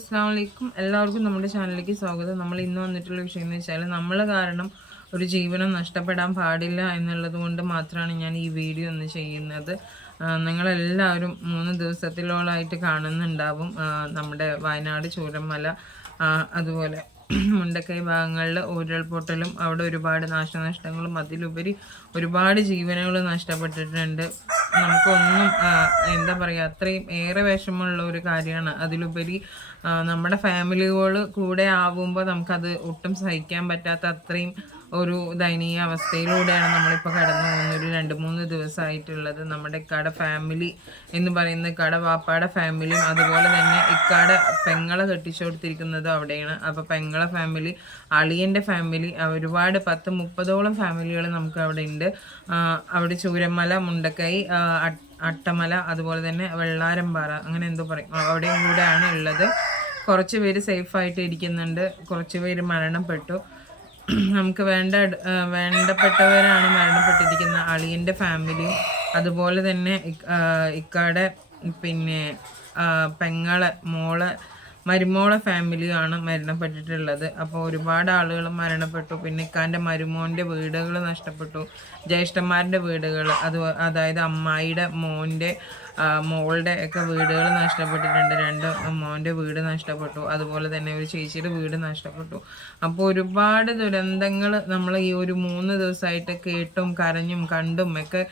അസ്സാം വലൈക്കും എല്ലാവർക്കും നമ്മുടെ ചാനലിലേക്ക് സ്വാഗതം. നമ്മൾ ഇന്ന് വന്നിട്ടുള്ള വിഷയം എന്ന് വെച്ചാൽ നമ്മൾ കാരണം ഒരു ജീവനം നഷ്ടപ്പെടാൻ പാടില്ല എന്നുള്ളത് കൊണ്ട് മാത്രമാണ് ഞാൻ ഈ വീഡിയോ ഒന്ന് ചെയ്യുന്നത്. നിങ്ങളെല്ലാവരും മൂന്ന് ദിവസത്തിലോളായിട്ട് കാണുന്നുണ്ടാവും. നമ്മുടെ വയനാട് ചൂരമല അതുപോലെ മുണ്ടക്കൈ ഭാഗങ്ങളിൽ ഉരുൾപൊട്ടലും അവിടെ ഒരുപാട് നാശനഷ്ടങ്ങളും അതിലുപരി ഒരുപാട് ജീവനുകൾ നഷ്ടപ്പെട്ടിട്ടുണ്ട്. നമുക്കൊന്നും എന്താ പറയുക അത്രയും ഏറെ വിഷമമുള്ള ഒരു കാര്യമാണ്. അതിലുപരി നമ്മുടെ ഫാമിലികൾ കൂടെ ആവുമ്പോൾ നമുക്കത് ഒട്ടും സഹിക്കാൻ പറ്റാത്ത അത്രയും ഒരു ദയനീയ അവസ്ഥയിലൂടെയാണ് നമ്മളിപ്പോൾ കടന്നു പോകുന്ന ഒരു രണ്ട് മൂന്ന് ദിവസമായിട്ടുള്ളത് നമ്മുടെ ഇക്കാടെ ഫാമിലി എന്ന് പറയുന്ന ഇക്കാടെ വാപ്പാടെ ഫാമിലിയും അതുപോലെ തന്നെ ഇക്കാടെ പെങ്ങളെ കെട്ടിച്ചു കൊടുത്തിരിക്കുന്നതും അവിടെയാണ്. അപ്പോൾ പെങ്ങളെ ഫാമിലി അളിയന്റെ ഫാമിലി ഒരുപാട് പത്ത് മുപ്പതോളം ഫാമിലികൾ നമുക്ക് അവിടെ ഉണ്ട്. അവിടെ ചൂരമല മുണ്ടക്കൈ അട്ടമല അതുപോലെ തന്നെ വെള്ളാരംപാറ അങ്ങനെ എന്തോ പറയും. അവിടെയും കൂടെയാണ് ഉള്ളത്. കുറച്ച് പേര് സേഫായിട്ട് ഇരിക്കുന്നുണ്ട്. കുറച്ച് പേര് മരണപ്പെട്ടു. നമുക്ക് വേണ്ട വേണ്ടപ്പെട്ടവരാണ് മരണപ്പെട്ടിരിക്കുന്ന അളിയന്റെ ഫാമിലി അതുപോലെ തന്നെ ഇക്കാടെ പിന്നെ പെങ്ങളെ മോളെ മരുമോളെ ഫാമിലിയാണ് മരണപ്പെട്ടിട്ടുള്ളത്. അപ്പോൾ ഒരുപാട് ആളുകൾ മരണപ്പെട്ടു. പിന്നെ ഇക്കാന്റെ മരുമോന്റെ വീടുകൾ നഷ്ടപ്പെട്ടു. ജ്യേഷ്ഠന്മാരുടെ വീടുകൾ അത് അതായത് അമ്മായിയുടെ മോന്റെ മോളുടെ ഒക്കെ വീടുകൾ നഷ്ടപ്പെട്ടിട്ടുണ്ട്. രണ്ട് മോന്റെ വീട് നഷ്ടപ്പെട്ടു. അതുപോലെ തന്നെ ഒരു ചേച്ചിയുടെ വീട് നഷ്ടപ്പെട്ടു. അപ്പോൾ ഒരുപാട് ദുരന്തങ്ങൾ നമ്മൾ ഈ ഒരു മൂന്ന് ദിവസമായിട്ട് കേട്ടും കരഞ്ഞും കണ്ടും ഒക്കെ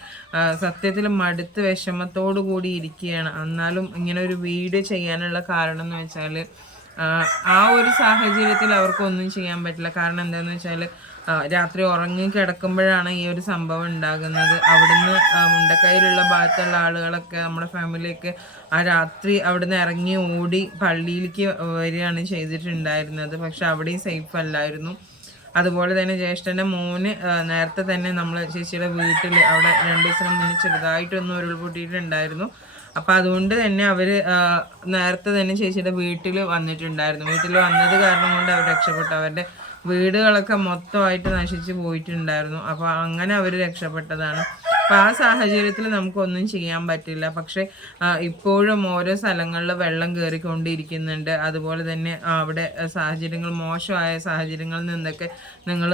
സത്യത്തിൽ മടുത്ത് വിഷമത്തോടു കൂടി ഇരിക്കുകയാണ്. എന്നാലും ഇങ്ങനെ ഒരു വീഡിയോ ചെയ്യാനുള്ള കാരണം എന്ന് വെച്ചാൽ ആ ഒരു സാഹചര്യത്തിൽ അവർക്കൊന്നും ചെയ്യാൻ പറ്റില്ല. കാരണം എന്താണെന്ന് വെച്ചാൽ രാത്രി ഉറങ്ങി കിടക്കുമ്പോഴാണ് ഈ ഒരു സംഭവം ഉണ്ടാകുന്നത്. അവിടുന്ന് മുണ്ടക്കൈയിലുള്ള ഭാഗത്തുള്ള ആളുകളൊക്കെ നമ്മുടെ ഫാമിലിയൊക്കെ ആ രാത്രി അവിടുന്ന് ഇറങ്ങി ഓടി പള്ളിയിലേക്ക് വരികയാണ് ചെയ്തിട്ടുണ്ടായിരുന്നത്. പക്ഷെ അവിടെയും സേഫ് അല്ലായിരുന്നു. അതുപോലെ തന്നെ ജ്യേഷ്ഠന്റെ മോന് നേരത്തെ തന്നെ നമ്മൾ ചേച്ചിയുടെ വീട്ടിൽ അവിടെ രണ്ട് ദിവസം മുന്നേ ചെറുതായിട്ടൊന്ന് ഉരുൾപൊട്ടിയിട്ടുണ്ടായിരുന്നു. അപ്പം അതുകൊണ്ട് തന്നെ അവർ നേരത്തെ തന്നെ ചേച്ചിയുടെ വീട്ടിൽ വന്നിട്ടുണ്ടായിരുന്നു. വീട്ടിൽ വന്നത് കാരണം കൊണ്ട് അവർ രക്ഷപ്പെട്ടു. അവരുടെ വീടുകളൊക്കെ മൊത്തമായിട്ട് നശിച്ചു പോയിട്ടുണ്ടായിരുന്നു. അപ്പോൾ അങ്ങനെ അവർ രക്ഷപ്പെട്ടതാണ്. അപ്പം ആ സാഹചര്യത്തിൽ നമുക്കൊന്നും ചെയ്യാൻ പറ്റില്ല. പക്ഷെ ഇപ്പോഴും ഓരോ സ്ഥലങ്ങളിൽ വെള്ളം കയറിക്കൊണ്ടിരിക്കുന്നുണ്ട് അതുപോലെ തന്നെ അവിടെ സാഹചര്യങ്ങൾ മോശമായ സാഹചര്യങ്ങളിൽ നിന്നൊക്കെ നിങ്ങൾ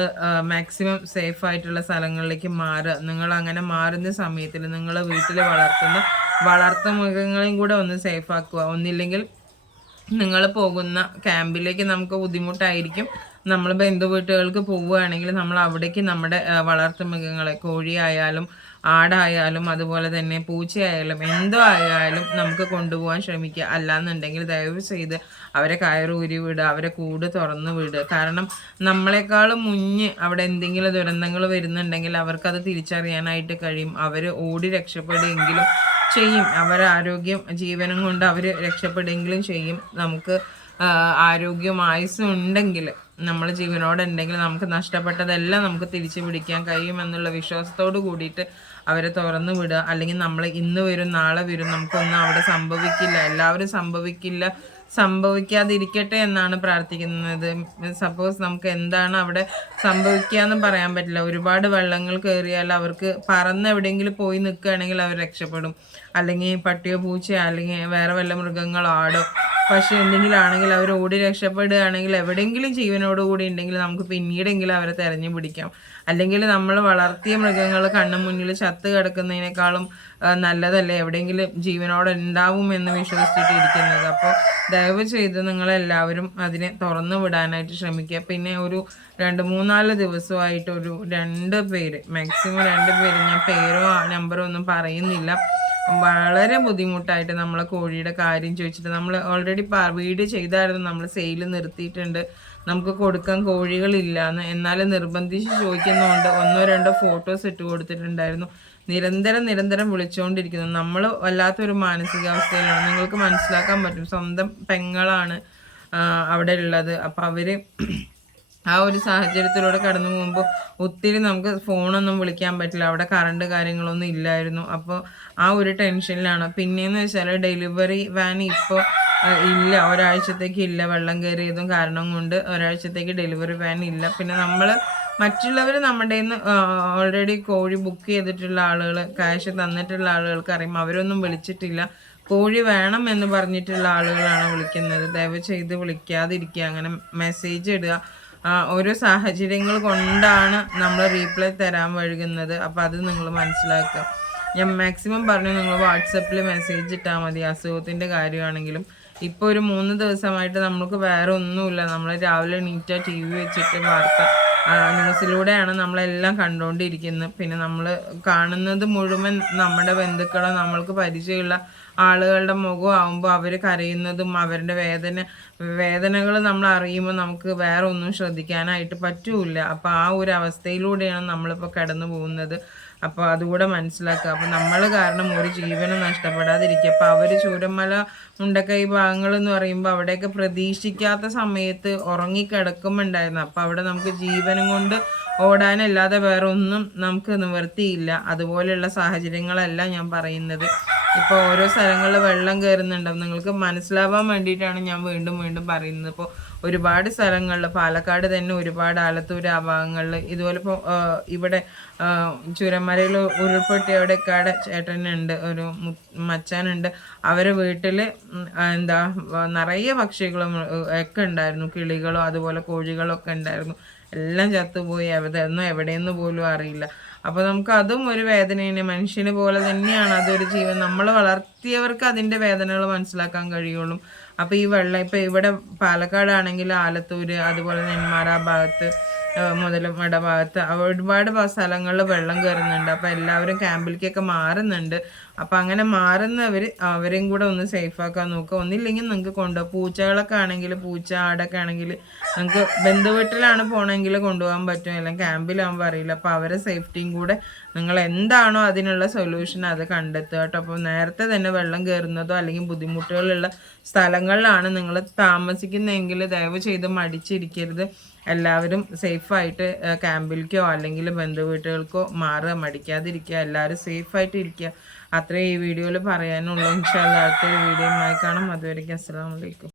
മാക്സിമം സേഫ് ആയിട്ടുള്ള സ്ഥലങ്ങളിലേക്ക് മാറുക. നിങ്ങൾ അങ്ങനെ മാറുന്ന സമയത്തിൽ നിങ്ങൾ വീട്ടിൽ വളർത്തുന്ന വളർത്തു മൃഗങ്ങളെയും കൂടെ ഒന്ന് സേഫ് ആക്കുക. ഒന്നില്ലെങ്കിൽ നിങ്ങൾ പോകുന്ന ക്യാമ്പിലേക്ക് നമുക്ക് ബുദ്ധിമുട്ടായിരിക്കും. നമ്മൾ ബന്ധു വീട്ടുകൾക്ക് പോവുകയാണെങ്കിൽ നമ്മൾ അവിടേക്ക് നമ്മുടെ വളർത്തു മൃഗങ്ങളെ കോഴിയായാലും ആടായാലും അതുപോലെ തന്നെ പൂച്ചയായാലും എന്തോ ആയാലും നമുക്ക് കൊണ്ടുപോകാൻ ശ്രമിക്കുക. അല്ലാന്നുണ്ടെങ്കിൽ ദയവ് ചെയ്ത് അവരെ കയറൂരി വിടുക അവരെ കൂട് തുറന്ന് വിടുക കാരണം നമ്മളെക്കാളും മുന്നേ അവിടെ എന്തെങ്കിലും ദുരന്തങ്ങൾ വരുന്നുണ്ടെങ്കിൽ അവർക്കത് തിരിച്ചറിയാനായിട്ട് കഴിയും. അവർ ഓടി രക്ഷപ്പെടുകയെങ്കിലും ചെയ്യും. അവരെ ആരോഗ്യം ജീവനും കൊണ്ട് അവർ രക്ഷപ്പെടുകയെങ്കിലും ചെയ്യും. നമുക്ക് ആരോഗ്യം ആയുസ്സും ഉണ്ടെങ്കിൽ നമ്മൾ ജീവനോടെ ഉണ്ടെങ്കിൽ നമുക്ക് നഷ്ടപ്പെട്ടതെല്ലാം നമുക്ക് തിരിച്ചു പിടിക്കാൻ കഴിയും എന്നുള്ള വിശ്വാസത്തോട് കൂടിയിട്ട് അവരെ തുറന്നു വിടുക. അല്ലെങ്കിൽ നമ്മൾ ഇന്ന് വരും നാളെ വരും നമുക്കൊന്നും അവിടെ സംഭവിക്കില്ല. എല്ലാവരും സംഭവിക്കില്ല സംഭവിക്കാതിരിക്കട്ടെ എന്നാണ് പ്രാർത്ഥിക്കുന്നത്. സപ്പോസ് നമുക്ക് എന്താണ് അവിടെ സംഭവിക്കുക എന്ന് പറയാൻ പറ്റില്ല. ഒരുപാട് വെള്ളങ്ങൾ കയറിയാൽ അവർക്ക് പറന്ന് എവിടെയെങ്കിലും പോയി നിൽക്കുകയാണെങ്കിൽ അവർ രക്ഷപ്പെടും. അല്ലെങ്കിൽ പട്ടിയോ പൂച്ചയോ അല്ലെങ്കിൽ വേറെ വല്ല മൃഗങ്ങളോ ആടോ പക്ഷെ ഉണ്ടെങ്കിലാണെങ്കിൽ അവർ ഓടി രക്ഷപ്പെടുകയാണെങ്കിൽ എവിടെയെങ്കിലും ജീവനോട് കൂടി ഉണ്ടെങ്കിൽ നമുക്ക് പിന്നീടെങ്കിലും അവരെ തെരഞ്ഞു പിടിക്കാം. അല്ലെങ്കിൽ നമ്മൾ വളർത്തിയ മൃഗങ്ങൾ കണ്ണു മുന്നിൽ ചത്ത് കിടക്കുന്നതിനേക്കാളും നല്ലതല്ലേ? എവിടെയെങ്കിലും ജീവനോടെ ഉണ്ടാവും എന്ന് വിശ്വസിച്ചിട്ട് ഇരിക്കുന്നത്. അപ്പോൾ ദയവ് ചെയ്ത് നിങ്ങളെല്ലാവരും അതിനെ തുറന്നു വിടാനായിട്ട് ശ്രമിക്കുക. പിന്നെ ഒരു രണ്ട് മൂന്നാൽ ദിവസമായിട്ട് ഒരു രണ്ട് പേര് മാക്സിമം രണ്ട് പേര്. ഞാൻ പേരോ നമ്പറോ ഒന്നും പറയുന്നില്ല. വളരെ ബുദ്ധിമുട്ടായിട്ട് നമ്മളെ കോഴിയുടെ കാര്യം ചോദിച്ചിട്ട് നമ്മൾ ഓൾറെഡി വീട് ചെയ്തായിരുന്നു നമ്മൾ സെയിൽ നിർത്തിയിട്ടുണ്ട്. നമുക്ക് കൊടുക്കാൻ കോഴികളില്ല എന്ന്. എന്നാലും നിർബന്ധിച്ച് ചോദിക്കുന്നതുകൊണ്ട് ഒന്നോ രണ്ടോ ഫോട്ടോസ് ഇട്ട് കൊടുത്തിട്ടുണ്ടായിരുന്നു. നിരന്തരം നിരന്തരം വിളിച്ചുകൊണ്ടിരിക്കുന്നു നമ്മൾ വല്ലാത്തൊരു മാനസികാവസ്ഥയിലാണ്. നിങ്ങൾക്ക് മനസ്സിലാക്കാൻ പറ്റും. സ്വന്തം പെങ്ങളാണ് അവിടെ ഉള്ളത്. അപ്പം അവർ ആ ഒരു സാഹചര്യത്തിലൂടെ കടന്നു പോകുമ്പോൾ ഒത്തിരി നമുക്ക് ഫോണൊന്നും വിളിക്കാൻ പറ്റില്ല. അവിടെ കറണ്ട് കാര്യങ്ങളൊന്നും ഇല്ലായിരുന്നു. അപ്പോൾ ആ ഒരു ടെൻഷനിലാണ് പിന്നെയെന്ന് വെച്ചാൽ ഡെലിവറി വാൻ ഇപ്പോൾ ഇല്ല. ഒരാഴ്ചത്തേക്ക് ഇല്ല. വെള്ളം കയറിയതും കാരണം കൊണ്ട് ഒരാഴ്ചത്തേക്ക് ഡെലിവറി വാൻ ഇല്ല. പിന്നെ നമ്മൾ മറ്റുള്ളവർ നമ്മുടെ നിന്ന് ഓൾറെഡി കോഴി ബുക്ക് ചെയ്തിട്ടുള്ള ആളുകൾ ക്യാഷ് തന്നിട്ടുള്ള ആളുകൾക്ക് അറിയാം. അവരൊന്നും വിളിച്ചിട്ടില്ല. കോഴി വേണം എന്ന് പറഞ്ഞിട്ടുള്ള ആളുകളാണ് വിളിക്കുന്നത്. ദയവ് ചെയ്ത് വിളിക്കാതിരിക്കുക. അങ്ങനെ മെസ്സേജ് ഇടുക. ഓരോ സാഹചര്യങ്ങൾ കൊണ്ടാണ് നമ്മൾ റീപ്ലൈ തരാൻ വഴുകുന്നത്. അപ്പോൾ അത് നിങ്ങൾ മനസ്സിലാക്കുക. ഞാൻ മാക്സിമം പറഞ്ഞു നിങ്ങൾ വാട്സപ്പിൽ മെസ്സേജ് ഇട്ടാൽ മതി. അസുഖത്തിന്റെ കാര്യമാണെങ്കിലും. ഇപ്പോൾ ഒരു മൂന്ന് ദിവസമായിട്ട് നമുക്ക് വേറെ ഒന്നുമില്ല നമ്മൾ രാവിലെ എണീറ്റാൽ ടി വി വെച്ചിട്ട് വാർത്ത ന്യൂസിലൂടെയാണ് നമ്മളെല്ലാം കണ്ടുകൊണ്ടിരിക്കുന്നത്. പിന്നെ നമ്മൾ കാണുന്നത് മുഴുവൻ നമ്മുടെ ബന്ധുക്കളോ നമ്മൾക്ക് പരിചയമുള്ള ആളുകളുടെ മുഖം ആകുമ്പോൾ അവർ കരയുന്നതും അവരുടെ വേദന വേദനകൾ നമ്മൾ അറിയുമ്പോൾ നമുക്ക് വേറെ ഒന്നും ശ്രദ്ധിക്കാനായിട്ട് പറ്റൂല അപ്പോൾ ആ ഒരു അവസ്ഥയിലൂടെയാണ് നമ്മളിപ്പോൾ കടന്നു പോകുന്നത് അപ്പോൾ അതുകൂടെ മനസ്സിലാക്കുക. അപ്പോൾ നമ്മൾ കാരണം ഒരു ജീവനും നഷ്ടപ്പെടാതിരിക്കുക. അപ്പോൾ അവർ ചൂരമല മുണ്ടക്കൈ ഭാഗങ്ങൾ എന്ന് പറയുമ്പോൾ അവിടെയൊക്കെ പ്രതീക്ഷിക്കാത്ത സമയത്ത് ഉറങ്ങിക്കിടക്കുമ്പോണ്ടായിരുന്നു അപ്പോൾ അവിടെ നമുക്ക് ജീവനും കൊണ്ട് ഓടാനല്ലാതെ വേറെ ഒന്നും നമുക്ക് നിവർത്തിയില്ല അതുപോലെയുള്ള സാഹചര്യങ്ങളല്ല ഞാൻ പറയുന്നത്. ഇപ്പോൾ ഓരോ സ്ഥലങ്ങളിൽ വെള്ളം കയറുന്നുണ്ടാവും നിങ്ങൾക്ക് മനസ്സിലാവാൻ വേണ്ടിയിട്ടാണ് ഞാൻ വീണ്ടും വീണ്ടും പറയുന്നത്. ഇപ്പോൾ ഒരുപാട് സ്ഥലങ്ങളിൽ പാലക്കാട് തന്നെ ഒരുപാട് ആലത്തൂർ ആ ഭാഗങ്ങളിൽ ഇതുപോലെ ഇപ്പോൾ ഇവിടെ ചുരമലയിൽ ഉരുൾപൊട്ടി അവിടെ കാട് ചേട്ടനുണ്ട് ഒരു മച്ചാനുണ്ട്. അവരെ വീട്ടിൽ എന്താ നിറയെ പക്ഷികളും ഒക്കെ ഉണ്ടായിരുന്നു. കിളികളും അതുപോലെ കോഴികളും ഒക്കെ ഉണ്ടായിരുന്നു. എല്ലാം ചത്തുപോയി. എവിടെയെന്നും എവിടെയെന്ന് പോലും അറിയില്ല. അപ്പോൾ നമുക്ക് അതും ഒരു വേദനയാണ് മനുഷ്യന് പോലെ തന്നെയാണ് അതൊരു ജീവൻ. നമ്മൾ വളർത്തിയവർക്ക് അതിന്റെ വേദനകൾ മനസ്സിലാക്കാൻ കഴിയുള്ളൂ. അപ്പോൾ ഈ വെള്ളം ഇപ്പോൾ ഇവിടെ പാലക്കാടാണെങ്കിൽ ആലത്തൂര് അതുപോലെ നെന്മാറ ഭാഗത്ത് മുതലമട ഭാഗത്ത് ഒരുപാട് സ്ഥലങ്ങളിൽ വെള്ളം കയറുന്നുണ്ട് അപ്പോൾ എല്ലാവരും ക്യാമ്പിലേക്കൊക്കെ മാറുന്നുണ്ട്. അപ്പോൾ അങ്ങനെ മാറുന്നവർ അവരെയും കൂടെ ഒന്ന് സേഫാക്കാൻ നോക്കുക. ഒന്നില്ലെങ്കിൽ നിങ്ങൾക്ക് കൊണ്ടുപോകാം പൂച്ചകളൊക്കെ ആണെങ്കിൽ പൂച്ച ആടൊക്കെ ആണെങ്കിൽ നിങ്ങൾക്ക് ബന്ധുവീട്ടിലാണ് പോകണമെങ്കിൽ കൊണ്ടുപോകാൻ പറ്റും. അല്ലെങ്കിൽ ക്യാമ്പിലാകുമ്പോൾ അറിയില്ല. അപ്പോൾ അവരെ സേഫ്റ്റിയും കൂടെ നിങ്ങൾ എന്താണോ അതിനുള്ള സൊല്യൂഷൻ അത് കണ്ടെത്തുക കേട്ടോ. അപ്പോൾ നേരത്തെ തന്നെ വെള്ളം കയറുന്നതോ അല്ലെങ്കിൽ ബുദ്ധിമുട്ടുകളുള്ള സ്ഥലങ്ങളിലാണ് നിങ്ങൾ താമസിക്കുന്നതെങ്കിൽ ദയവ് ചെയ്ത് മടിച്ചിരിക്കരുത്. എല്ലാവരും സേഫായിട്ട് ക്യാമ്പിലേക്കോ അല്ലെങ്കിൽ ബന്ധുവീട്ടുകൾക്കോ മാറുക. മടിക്കാതിരിക്കുക. എല്ലാവരും സേഫായിട്ട് ഇരിക്കുക. അത്രേ ഈ വീഡിയോയിൽ പറയാനുള്ളൂ. ഇൻഷാല്ല അടുത്തൊരു വീഡിയോയുമായി കാണാം. അതുവരെയ്ക്കും അസ്സാം വലൈക്കും